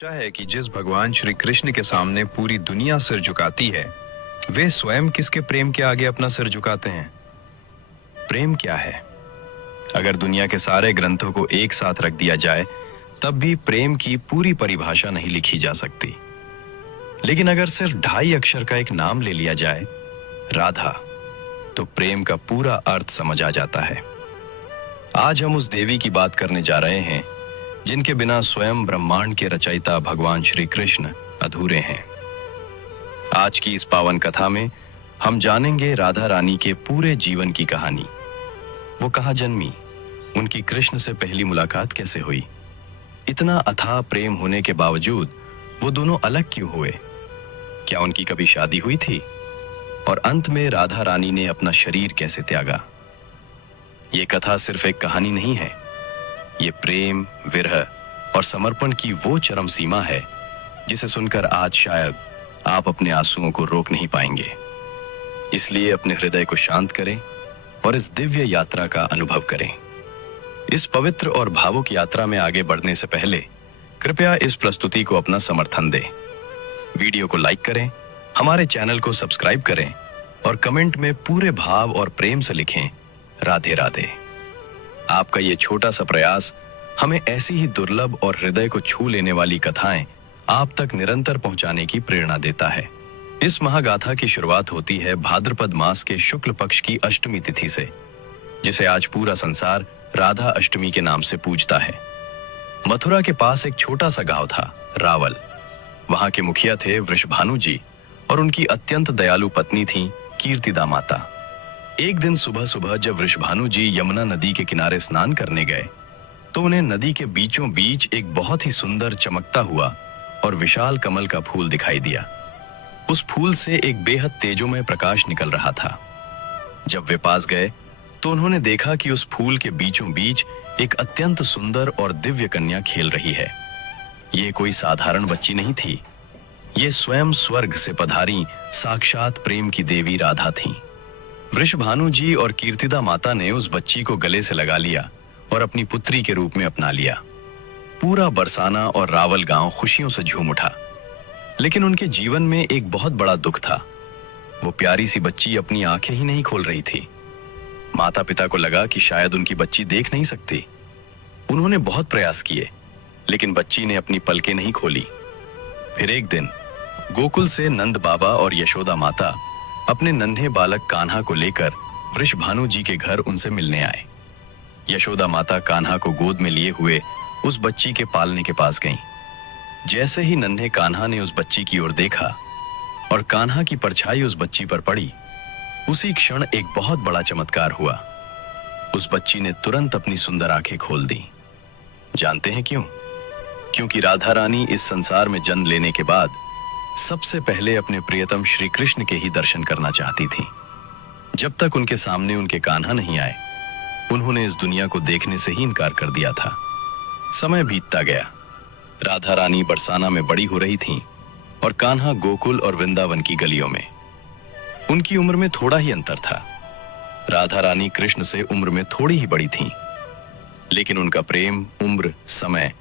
सोचा है कि जिस भगवान श्री कृष्ण के सामने पूरी दुनिया सिर झुकाती है, वे स्वयं किसके प्रेम के आगे अपना सिर झुकाते हैं? प्रेम क्या है? अगर दुनिया के सारे ग्रंथों को एक साथ रख दिया जाए, तब भी प्रेम की पूरी परिभाषा नहीं लिखी जा सकती। लेकिन अगर सिर्फ 2.5 अक्षर का एक नाम ले लिया जाए, राधा, तो प्रेम का पूरा अर्थ समझ आ जाता है। आज हम उस देवी की बात करने जा रहे हैं जिनके बिना स्वयं ब्रह्मांड के रचयिता भगवान श्री कृष्ण अधूरे हैं। आज की इस पावन कथा में हम जानेंगे राधा रानी के पूरे जीवन की कहानी। वो कहाँ जन्मी, उनकी कृष्ण से पहली मुलाकात कैसे हुई, इतना अथाह प्रेम होने के बावजूद वो दोनों अलग क्यों हुए, क्या उनकी कभी शादी हुई थी, और अंत में राधा रानी ने अपना शरीर कैसे त्यागा। ये कथा सिर्फ एक कहानी नहीं है, ये प्रेम, विरह और समर्पण की वो चरम सीमा है जिसे सुनकर आज शायद आप अपने आंसुओं को रोक नहीं पाएंगे। इसलिए अपने हृदय को शांत करें और इस दिव्य यात्रा का अनुभव करें। इस पवित्र और भावुक यात्रा में आगे बढ़ने से पहले कृपया इस प्रस्तुति को अपना समर्थन दें। वीडियो को लाइक करें, हमारे चैनल को सब्सक्राइब करें और कमेंट में पूरे भाव और प्रेम से लिखें, राधे राधे। आपका ये छोटा सा प्रयास हमें ऐसी ही दुर्लभ और हृदय को छू लेने वाली कथाएं आप तक निरंतर पहुंचाने की प्रेरणा देता है। इस महागाथा की शुरुआत होती है भाद्रपद मास के शुक्ल पक्ष की अष्टमी तिथि से, जिसे आज पूरा संसार राधा अष्टमी के नाम से पूजता है। मथुरा के पास एक छोटा सा गांव था, रावल। वहां के मुखिया थे वृषभानु जी और उनकी अत्यंत दयालु पत्नी थी कीर्तिदा माता। एक दिन सुबह सुबह जब वृषभानु जी यमुना नदी के किनारे स्नान करने गए, तो उन्हें नदी के बीचों बीच एक बहुत ही सुंदर चमकता हुआ और विशाल कमल का फूल दिखाई दिया। उस फूल से एक बेहद तेजोमय प्रकाश निकल रहा था। जब वे पास गए तो उन्होंने देखा कि उस फूल के बीचों बीच एक अत्यंत सुंदर और दिव्य कन्या खेल रही है। ये कोई साधारण बच्ची नहीं थी, ये स्वयं स्वर्ग से पधारी साक्षात प्रेम की देवी राधा थीं। वृषभानु जी और कीर्तिदा माता ने उस बच्ची को गले से लगा लिया और अपनी पुत्री के रूप में अपना लिया। पूरा बरसाना और रावल गांव खुशियों से झूम उठा। लेकिन उनके जीवन में एक बहुत बड़ा दुख था। वो प्यारी सी बच्ची अपनी आंखें ही नहीं खोल रही थी। माता पिता को लगा कि शायद उनकी बच्ची देख नहीं सकती। उन्होंने बहुत प्रयास किए, लेकिन बच्ची ने अपनी पलकें नहीं खोली। फिर एक दिन गोकुल से नंद बाबा और यशोदा माता अपने नन्हे बालक कान्हा को लेकर वृषभानु जी के घर उनसे मिलने आए। यशोदा माता कान्हा को गोद में लिए हुए उस बच्ची के पालने के पास गईं। जैसे ही नन्हे कान्हा ने उस बच्ची की ओर देखा और कान्हा की परछाई उस बच्ची पर पड़ी, उसी क्षण एक बहुत बड़ा चमत्कार हुआ। उस बच्ची ने तुरंत अपनी सुंदर आंखें खोल दी। जानते हैं क्यों? क्योंकि राधा रानी इस संसार में जन्म लेने के बाद सबसे पहले अपने प्रियतम श्री कृष्ण के ही दर्शन करना चाहती थी। जब तक उनके सामने उनके कान्हा नहीं आए, उन्होंने इस दुनिया को देखने से ही इनकार कर दिया था। समय बीतता गया। राधा रानी बरसाना में बड़ी हो रही थीं और कान्हा गोकुल और वृंदावन की गलियों में। उनकी उम्र में थोड़ा ही अंतर था। राधा रानी कृष्ण से उम्र में थोड़ी ही बड़ी थीं, लेकिन उनका प्रेम उम्र, समय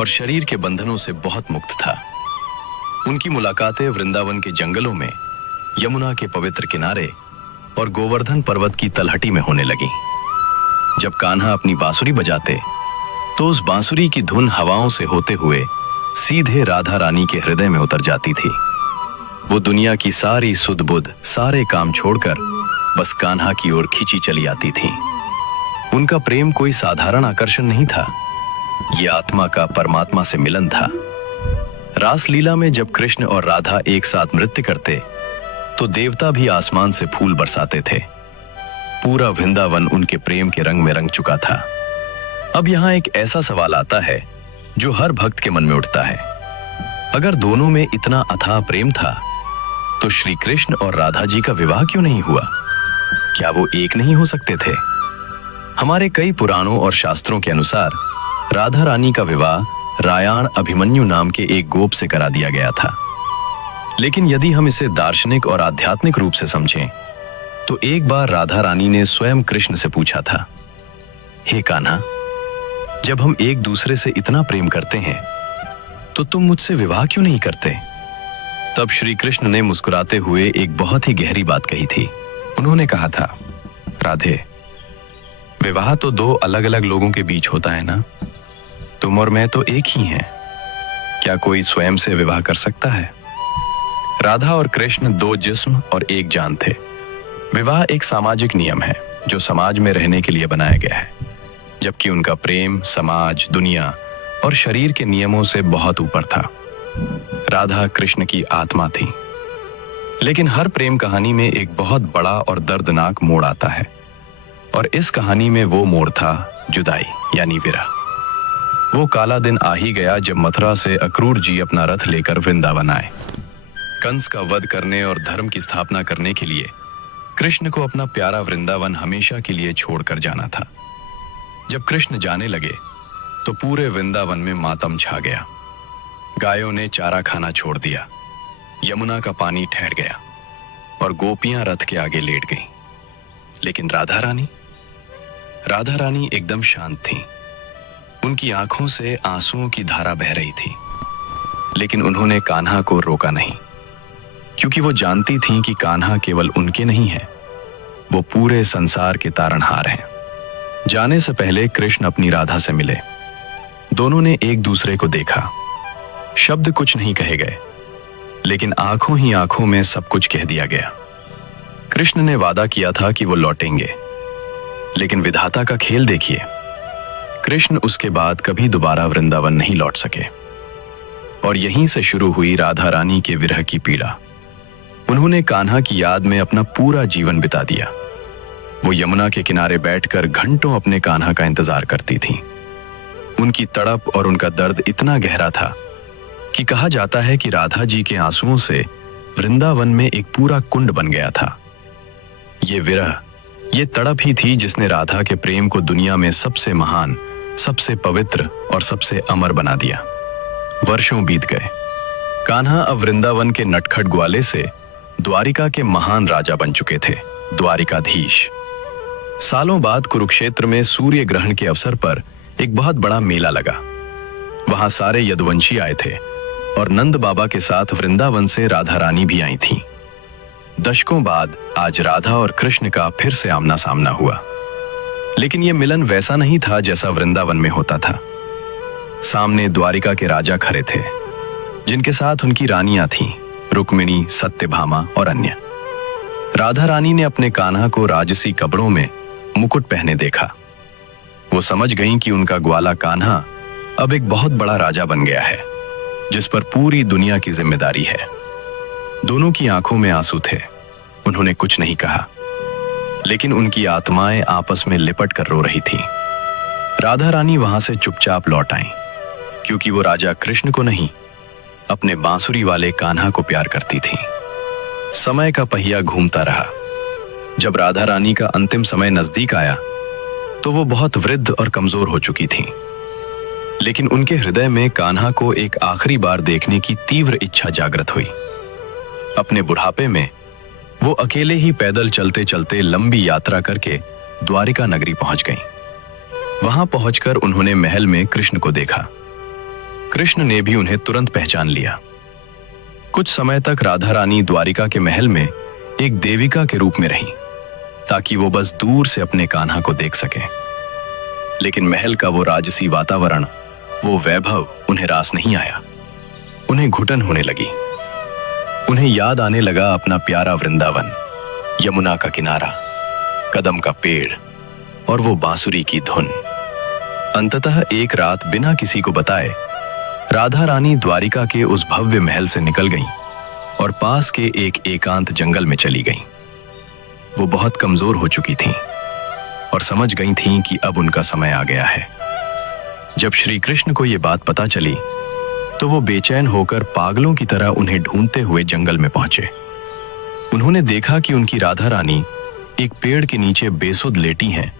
और शरीर के बंधनों से बहुत मुक्त था। उनकी मुलाकातें वृंदावन के जंगलों में, यमुना के पवित्र किनारे और गोवर्धन पर्वत की तलहटी में होने लगी। जब कान्हा अपनी बांसुरी बजाते तो उस बांसुरी की धुन हवाओं से होते हुए सीधे राधा रानी के हृदय में उतर जाती थी। वो दुनिया की सारी सुध बुध, सारे काम छोड़कर बस कान्हा की ओर खींची चली आती थी। उनका प्रेम कोई साधारण आकर्षण नहीं था, यह आत्मा का परमात्मा से मिलन था। रासलीला में जब कृष्ण और राधा एक साथ नृत्य करते तो देवता भी आसमान से फूल बरसाते थे। पूरा वृंदावन उनके प्रेम के रंग में रंग चुका था। अब यहां एक ऐसा सवाल आता है जो हर भक्त के मन में उठता है। अगर दोनों में इतना अथाह प्रेम था, तो श्री कृष्ण और राधा जी का विवाह क्यों नहीं हुआ? क्या वो एक नहीं हो सकते थे? हमारे कई पुराणों और शास्त्रों के अनुसार राधा रानी का विवाह रायाण अभिमन्यु नाम के एक गोप से करा दिया गया था। लेकिन यदि हम इसे दार्शनिक और आध्यात्मिक रूप से समझें, तो एक बार राधा रानी ने स्वयं कृष्ण से पूछा था, हे कान्हा, जब हम एक दूसरे से इतना प्रेम करते हैं तो तुम मुझसे विवाह क्यों नहीं करते? तब श्री कृष्ण ने मुस्कुराते हुए एक बहुत ही गहरी बात कही थी। उन्होंने कहा था, राधे, विवाह तो दो अलग अलग लोगों के बीच होता है ना। तुम और मैं तो एक ही हैं। क्या कोई स्वयं से विवाह कर सकता है? राधा और कृष्ण दो जिस्म और एक जान थे। विवाह एक सामाजिक नियम है जो समाज में रहने के लिए बनाया गया है, जबकि उनका प्रेम समाज, दुनिया और शरीर के नियमों से बहुत ऊपर था। राधा कृष्ण की आत्मा थी। लेकिन हर प्रेम कहानी में एक बहुत बड़ा और दर्दनाक मोड़ आता है, और इस कहानी में वो मोड़ था जुदाई यानी विरह। वो काला दिन आ ही गया जब मथुरा से अक्रूर जी अपना रथ लेकर वृंदावन आए। कंस का वध करने और धर्म की स्थापना करने के लिए कृष्ण को अपना प्यारा वृंदावन हमेशा के लिए छोड़कर जाना था। जब कृष्ण जाने लगे तो पूरे वृंदावन में मातम छा गया। गायों ने चारा खाना छोड़ दिया, यमुना का पानी ठहर गया और गोपियां रथ के आगे लेट गईं। लेकिन राधा रानी एकदम शांत थीं। उनकी आंखों से आंसुओं की धारा बह रही थी, लेकिन उन्होंने कान्हा को रोका नहीं, क्योंकि वो जानती थीं कि कान्हा केवल उनके नहीं हैं, वो पूरे संसार के तारणहार हैं। जाने से पहले कृष्ण अपनी राधा से मिले। दोनों ने एक दूसरे को देखा। शब्द कुछ नहीं कहे गए, लेकिन आंखों ही आंखों में सब कुछ कह दिया गया। कृष्ण ने वादा किया था कि वो लौटेंगे, लेकिन विधाता का खेल देखिए। कृष्ण उसके बाद कभी दोबारा वृंदावन नहीं लौट सके, और यहीं से शुरू हुई राधा रानी के विरह की पीड़ा। उन्होंने कान्हा की याद में अपना पूरा जीवन बिता दिया। वो यमुना के किनारे बैठकर घंटों अपने कान्हा का इंतजार करती थीं। उनकी तड़प और उनका दर्द इतना गहरा था कि कहा जाता है कि राधा जी के आंसुओं से वृंदावन में एक पूरा कुंड बन गया था। ये विरह, ये तड़प ही थी जिसने राधा के प्रेम को दुनिया में सबसे महान, सबसे पवित्र और सबसे अमर बना दिया। वर्षों बीत गए। कान्हा अब वृंदावन के नटखट ग्वाले से द्वारिका के महान राजा बन चुके थे, द्वारिकाधीश। सालों बाद कुरुक्षेत्र में सूर्य ग्रहण के अवसर पर एक बहुत बड़ा मेला लगा। वहां सारे यदुवंशी आए थे और नंद बाबा के साथ वृंदावन से राधा रानी भी आई थीं। दशकों बाद आज राधा और कृष्ण का फिर से आमना सामना हुआ, लेकिन यह मिलन वैसा नहीं था जैसा वृंदावन में होता था। सामने द्वारिका के राजा खड़े थे, जिनके साथ उनकी रानियां थीं, रुक्मिणी, सत्यभामा और अन्य। राधा रानी ने अपने कान्हा को राजसी कपड़ों में मुकुट पहने देखा। वो समझ गईं कि उनका ग्वाला कान्हा अब एक बहुत बड़ा राजा बन गया है, जिस पर पूरी दुनिया की जिम्मेदारी है। दोनों की आंखों में आंसू थे। उन्होंने कुछ नहीं कहा, लेकिन उनकी आत्माएं आपस में लिपट कर रो रही थीं। राधा रानी वहां से चुपचाप लौट आईं, क्योंकि वो राजा कृष्ण को नहीं, अपने बांसुरी वाले कान्हा को प्यार करती थीं। समय का पहिया घूमता रहा। जब राधा रानी का अंतिम समय नजदीक आया तो वो बहुत वृद्ध और कमजोर हो चुकी थीं। लेकिन उनके हृदय में कान्हा को एक आखिरी बार देखने की तीव्र इच्छा जागृत हुई। अपने बुढ़ापे में वो अकेले ही पैदल चलते चलते लंबी यात्रा करके द्वारिका नगरी पहुंच गईं। वहां पहुंचकर उन्होंने महल में कृष्ण को देखा। कृष्ण ने भी उन्हें तुरंत पहचान लिया। कुछ समय तक राधा रानी द्वारिका के महल में एक देविका के रूप में रहीं, ताकि वो बस दूर से अपने कान्हा को देख सके। लेकिन महल का वो राजसी वातावरण, वो वैभव उन्हें रास नहीं आया। उन्हें घुटन होने लगी। उन्हें याद आने लगा अपना प्यारा वृंदावन, यमुना का किनारा, कदम का पेड़ और वो बांसुरी की धुन। अंततः एक रात बिना किसी को बताए राधा रानी द्वारिका के उस भव्य महल से निकल गईं और पास के एक एकांत जंगल में चली गईं। वो बहुत कमजोर हो चुकी थीं और समझ गई थीं कि अब उनका समय आ गया है। जब श्री कृष्ण को यह बात पता चली तो वो बेचैन होकर पागलों की तरह उन्हें ढूंढते हुए जंगल में पहुंचे। उन्होंने देखा कि उनकी राधा रानी एक पेड़ के नीचे बेसुध लेटी हैं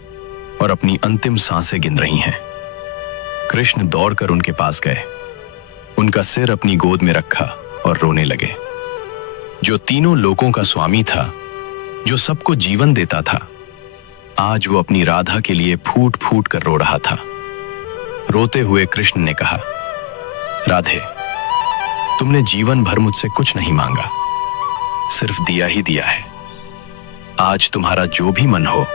और अपनी अंतिम सांसें गिन रही हैं। कृष्ण दौड़कर उनके पास गए, उनका सिर अपनी गोद में रखा और रोने लगे। जो तीनों लोकों का स्वामी था, जो सबको जीवन देता था, आज वो अपनी राधा के लिए फूट फूट कर रो रहा था। रोते हुए कृष्ण ने कहा, राधे, तुमने जीवन भर मुझसे कुछ नहीं मांगा, सिर्फ दिया ही दिया है। आज तुम्हारा जो भी मन हो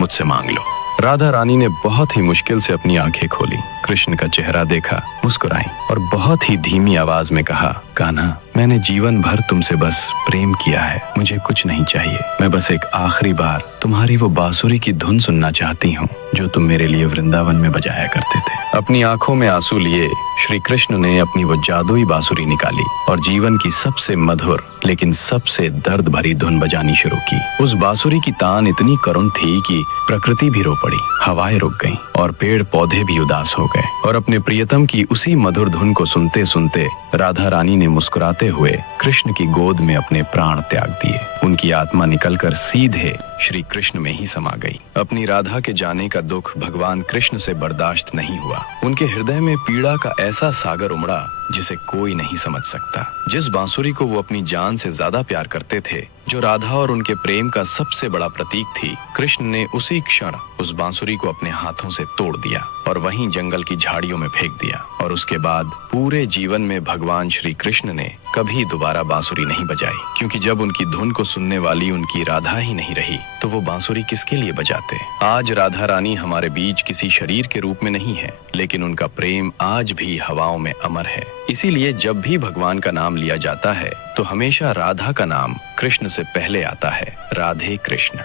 मुझसे मांग लो। राधा रानी ने बहुत ही मुश्किल से अपनी आंखें खोली, कृष्ण का चेहरा देखा, मुस्कुराई और बहुत ही धीमी आवाज में कहा, कान्हा, मैंने जीवन भर तुमसे बस प्रेम किया है, मुझे कुछ नहीं चाहिए। मैं बस एक आखिरी बार तुम्हारी वो बांसुरी की धुन सुनना चाहती हूँ जो तुम मेरे लिए वृंदावन में बजाया करते थे। अपनी आंखों में आंसू लिए श्री कृष्ण ने अपनी वो जादुई बांसुरी निकाली और जीवन की सबसे मधुर लेकिन सबसे दर्द भरी धुन बजानी शुरू की। उस बांसुरी की तान इतनी करुण थी कि प्रकृति भी रो पड़ी, हवाएं रुक गईं और पेड़ पौधे भी उदास हो गए। और अपने प्रियतम की उसी मधुर धुन को सुनते सुनते राधा रानी ने मुस्कुराते हुए कृष्ण की गोद में अपने प्राण त्याग दिए। उनकी आत्मा निकलकर सीधे श्री कृष्ण में ही समा गई। अपनी राधा के जाने का दुख भगवान कृष्ण से बर्दाश्त नहीं हुआ। उनके हृदय में पीड़ा का ऐसा सागर उमड़ा जिसे कोई नहीं समझ सकता। जिस बांसुरी को वो अपनी जान से ज्यादा प्यार करते थे, जो राधा और उनके प्रेम का सबसे बड़ा प्रतीक थी, कृष्ण ने उसी क्षण उस बांसुरी को अपने हाथों से तोड़ दिया और वहीं जंगल की झाड़ियों में फेंक दिया। और उसके बाद पूरे जीवन में भगवान श्री कृष्ण ने कभी दोबारा बांसुरी नहीं बजाई, क्योंकि जब उनकी धुन को सुनने वाली उनकी राधा ही नहीं रही तो वो बांसुरी किसके लिए बजाते। आज राधा रानी हमारे बीच किसी शरीर के रूप में नहीं है, लेकिन उनका प्रेम आज भी हवाओं में अमर है। इसीलिए जब भी भगवान का नाम लिया जाता है तो हमेशा राधा का नाम कृष्ण से पहले आता है। राधे कृष्ण।